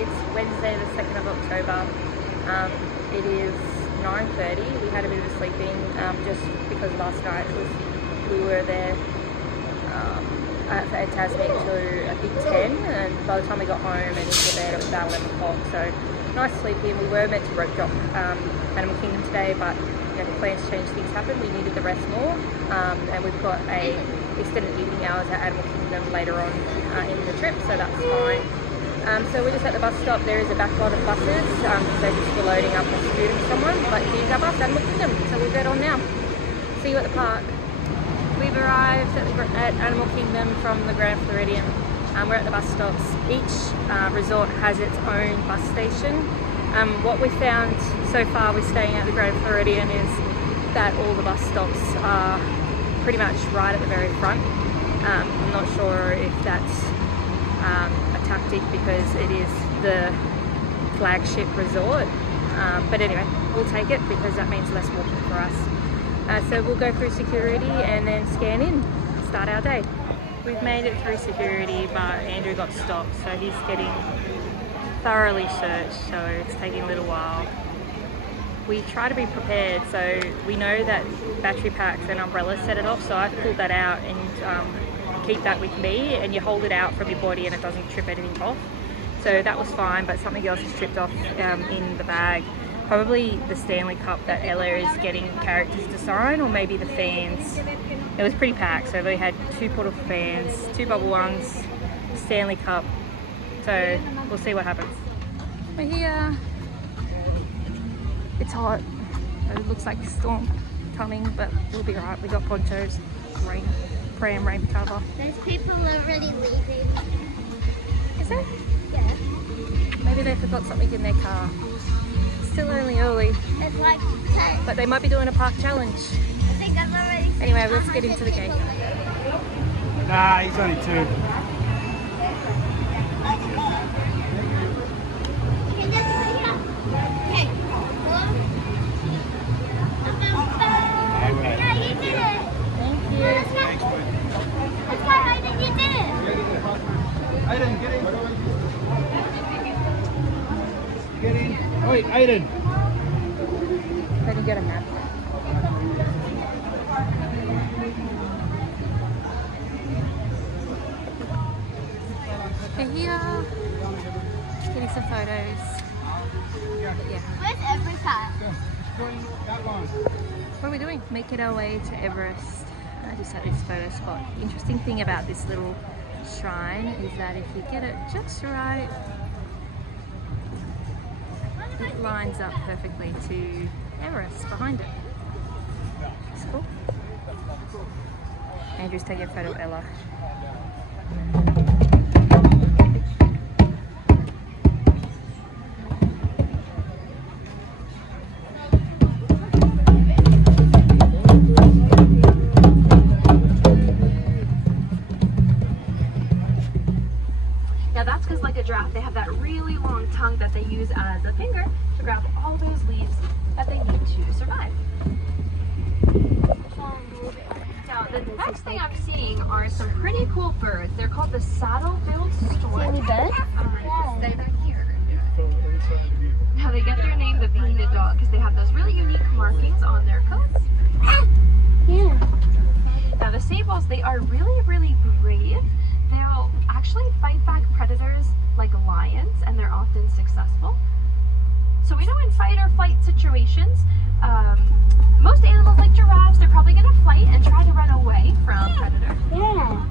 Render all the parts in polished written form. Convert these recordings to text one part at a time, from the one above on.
It's Wednesday the 2nd of October. It is 9:30. We had a bit of a sleep-in just because last night we were there at Tasmania to I think 10, and by the time we got home and into bed it was about 11 o'clock. So nice sleep-in. We were meant to rope drop Animal Kingdom today, but the plans changed, things happened. We needed the rest more, and we've got a extended evening hours at Animal Kingdom later on in the trip, so that's fine. So we're just at the bus stop. There is a backlot of buses, so just we're loading up a student with someone, but here's our bus, Animal Kingdom, so we'll get on now. See you at the park. We've arrived at Animal Kingdom from the Grand Floridian. We're at the bus stops. Each resort has its own bus station. What we found so far with staying at the Grand Floridian is that all the bus stops are pretty much right at the very front. I'm not sure if that's a tactic because it is the flagship resort, but anyway, we'll take it because that means less walking for us. So we'll go through security and then scan in, start our day. We've made it through security, but Andrew got stopped, so he's getting thoroughly searched, so it's taking a little while. We try to be prepared, so we know that battery packs and umbrellas set it off, so I've pulled that out and keep that with me, and you hold it out from your body and it doesn't trip anything off. So that was fine, but something else has tripped off in the bag. Probably the Stanley Cup that Ella is getting characters to sign, or maybe the fans. It was pretty packed, so we had 2 portable fans, 2 bubble ones, Stanley Cup. So we'll see what happens. We're here. It's hot. It looks like a storm coming, but we'll be alright. We got ponchos, rain cover. There's people already leaving. Is there? Yeah. Maybe they forgot something in their car. Still only early. It's like 10. But they might be doing a park challenge. I think I've already seen Anyway, let's get into the gate. Nah, he's only 2. You can just put it up. Okay. Hello? Yeah, you did it. Thank you. Let's go, Aiden, you did it. Aiden, get in. Get in. Oh, wait, Aiden. Then you get a map. We're here, getting some photos. But yeah. Where's every cat? What are we doing? Making our way to Everest. I just had this photo spot. The interesting thing about this little shrine is that if you get it just right, it lines up perfectly to Everest behind it. It's cool. Andrew's taking a photo of Ella. Now that's because, like a giraffe, they have that really long tongue that they use as a finger to grab all those leaves that they need to survive. Now the next thing I'm seeing are some pretty cool birds. They're called the saddle-billed stork. Any bird? Stay back here. Now they get their name, the painted dog, because they have those really unique markings on their coats. Yeah. Now the sables, they are really, really brave. They'll actually fight back predators like lions, and they're often successful. So we know in fight or flight situations, most animals like giraffes, they're probably going to fight and try to run away from predators. Yeah.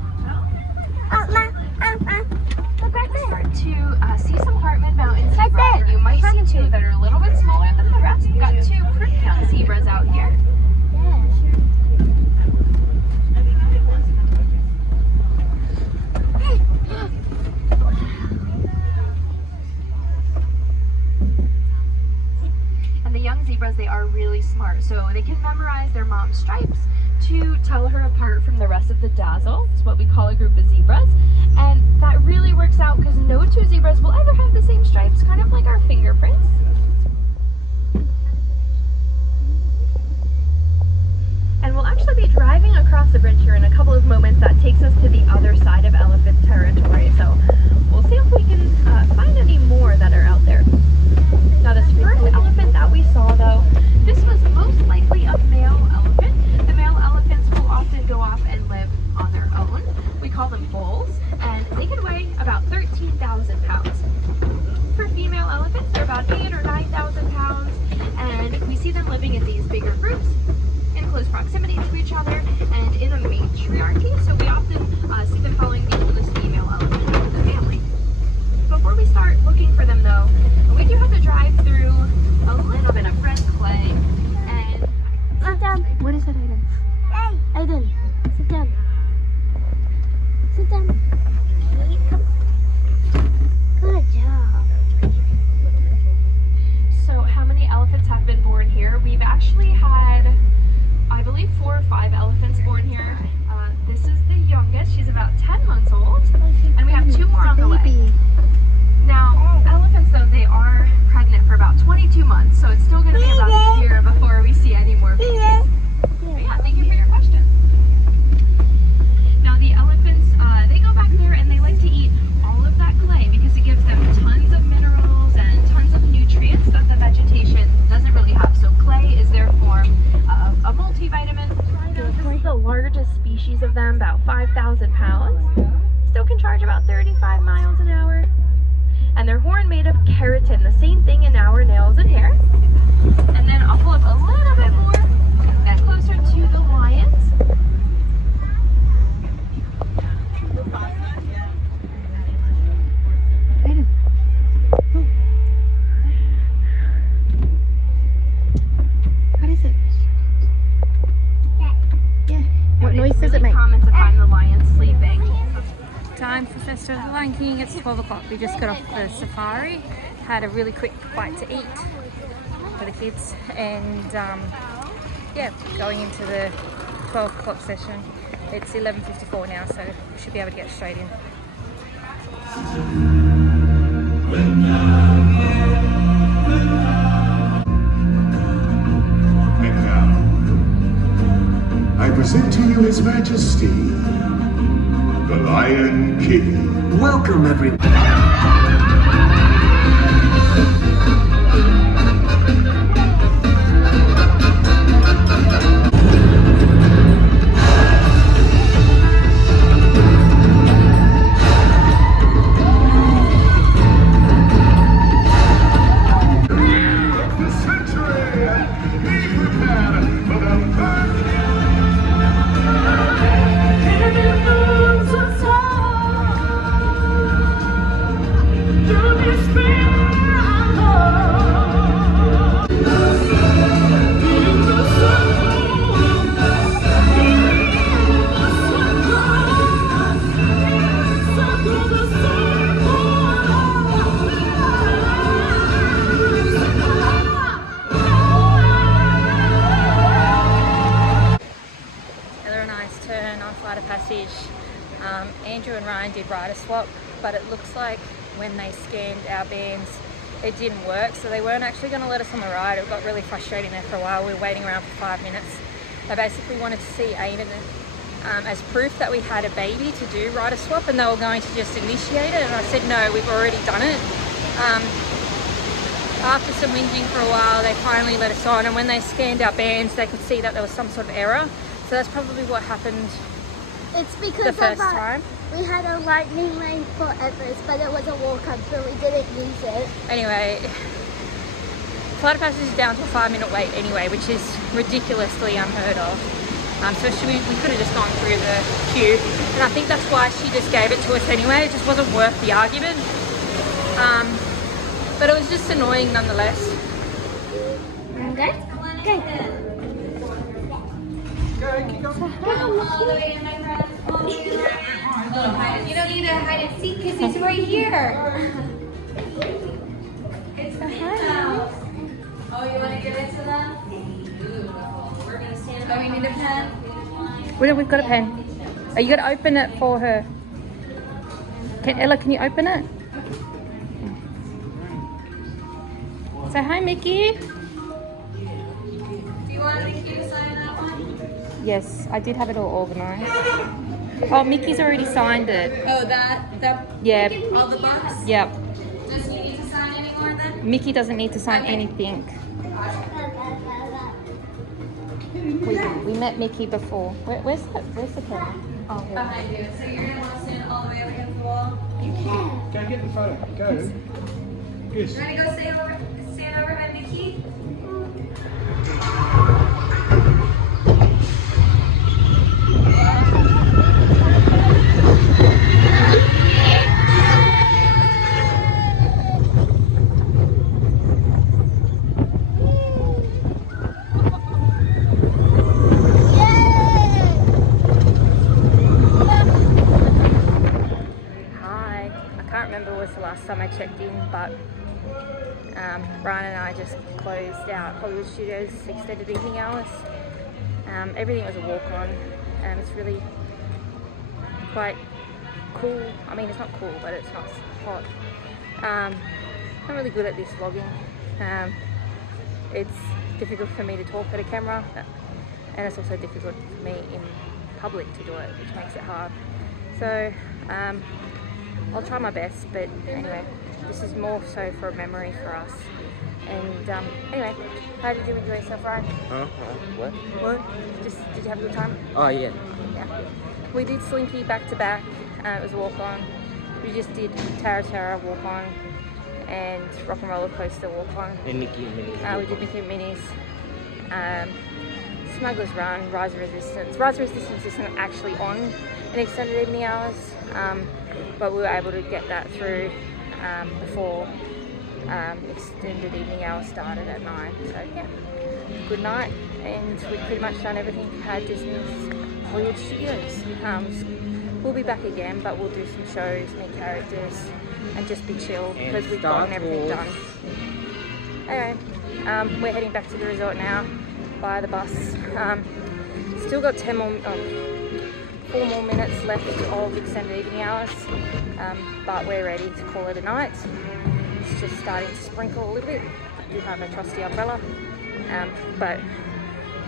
Look right there. Start to see some Hartman Mountain zebra, Right there. and you might Right see 2 that are a little bit smaller than the rest. We've got 2 perk count zebras out here. Yeah. And the young zebras, they are really smart, so they can memorize their mom's stripes to tell her apart from the rest of the dazzle. It's what we call a group of zebras, and that really works out because no 2 zebras will ever have the same stripes, kind of like our fingerprints. And we'll actually be driving across the bridge here in a couple of moments. That takes us to the other side of elephant territory, so we'll see if we can find any more that 8 or 9,000 pounds, and we see them living in these bigger groups in close proximity to each other and in a matriarchy, so we often see them following the oldest female elephant of the family. Before we start looking for them though, we do have to drive through a little bit of red clay and... Sit down. What is it, Aiden? Hey, Aiden, sit down. Sit down. Good job. So how many elephants have been born here? We've actually had, I believe, 4 or 5 elephants born here. This is the youngest. She's about 10 months old. And we have 2 more on the way. Now, elephants though, they are pregnant for about 22 months, so it's still going to be about a year before we see any more babies. But yeah, thank you for your question. Now the elephants, they go back there and they like to eat all of that clay because it gives them tons of minerals and tons of nutrients that the vegetation doesn't really have. So clay is their form of a multivitamin. This is the largest species of them, about 5,000 pounds. Still can charge about 35 miles an hour. And their horn made of keratin, the same thing in our nails and hair. And then I'll pull up a little bit more and closer to the lions. What is it? Yeah. What noise does it make? Common to find the lions sleeping. Time for Festival of the Lion King. It's 12 o'clock. We just got off the safari, had a really quick bite to eat for the kids, and yeah, going into the 12 o'clock session. It's 11:54 now, so we should be able to get straight in. And now, I present to you His Majesty, the Lion King. Welcome, everyone. The century, be prepared for the perk. Another nice turn on Flight of Passage. Andrew and Ryan did rider swap, but it looks like when they scanned our bands it didn't work, so they weren't actually going to let us on the ride. It got really frustrating there for a while. We were waiting around for 5 minutes. They basically wanted to see Aiden as proof that we had a baby to do rider swap, and they were going to just initiate it, and I said no, we've already done it. After some whinging for a while, they finally let us on, and when they scanned our bands they could see that there was some sort of error, so that's probably what happened It's because the first time. We had a lightning lane for Everest, but it was a walk-up, so we didn't use it. Anyway, Flight of Passage is down to a 5-minute wait anyway, which is ridiculously unheard of. So we could have just gone through the queue, and I think that's why she just gave it to us anyway. It just wasn't worth the argument. But it was just annoying nonetheless. Okay? Okay. You don't need to hide and seek because he's right here. It's now. Oh, you want to give it to them? We're going to stand by. We need a pen. We've got a pen. Are you going to open it for her? Ella, can you open it? Say hi, Mickey. Do you want Mickey to sign that one? Yes, I did have it all organised. Oh, Mickey's already signed it. Oh, that Yeah. all the bucks? Yep. Does he need to sign any more then? Mickey doesn't need to sign anything. We met Mickey before. Where's the pen? Oh, here. Behind you. So you're going to want to stand all the way up against the wall? Go get the photo. Go. Yes. You want to go say stand overhead, Nikki? Hi, I can't remember when was the last time I checked in, but Brian and I just closed out Hollywood Studios extended evening hours. Everything was a walk-on, and it's really quite cool. I mean, it's not cool, but it's not hot. I'm really good at this vlogging. It's difficult for me to talk at a camera, and it's also difficult for me in public to do it, which makes it hard. So I'll try my best, but anyway, this is more so for a memory for us. And anyway, how did you enjoy yourself, Ryan? What? Did you have a good time? Oh, yeah. Yeah. We did Slinky back to back. It was a walk on. We just did Tara walk on and Rock and Roller Coaster walk on. And Mickey and Minnie. We did Mickey and Minnie's. Smuggler's Run, Rise of Resistance. Rise of Resistance isn't actually on in extended evening hours, but we were able to get that through before extended evening hours started at 9. So yeah, good night, and we've pretty much done everything at Disney's Hollywood Studios. We'll be back again, but we'll do some shows, meet characters, and just be chill because we've gotten everything done. Anyway, we're heading back to the resort now by the bus. Still got 4 more minutes left of extended evening hours, but we're ready to call it a night. It's just starting to sprinkle a little bit. I do have a trusty umbrella, but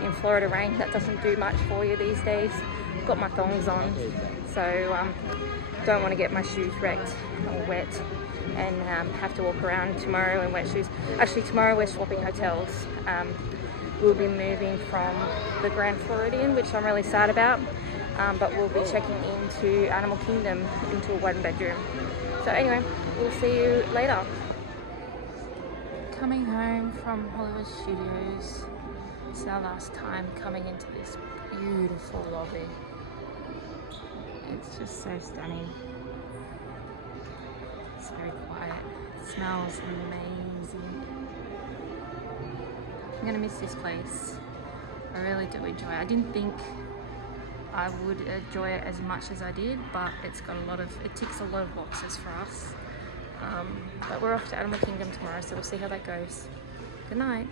in Florida rain, that doesn't do much for you these days. I've got my thongs on, so don't want to get my shoes wrecked or wet and have to walk around tomorrow in wet shoes. Actually, tomorrow we're swapping hotels. We'll be moving from the Grand Floridian, which I'm really sad about, but we'll be checking into Animal Kingdom into a 1-bedroom. So anyway, we'll see you later. Coming home from Hollywood Studios. It's our last time coming into this beautiful lobby. It's just so stunning. It's very quiet. It smells amazing. I'm gonna miss this place. I really do enjoy it. I didn't think I would enjoy it as much as I did, but it ticks a lot of boxes for us. But we're off to Animal Kingdom tomorrow, so we'll see how that goes. Good night.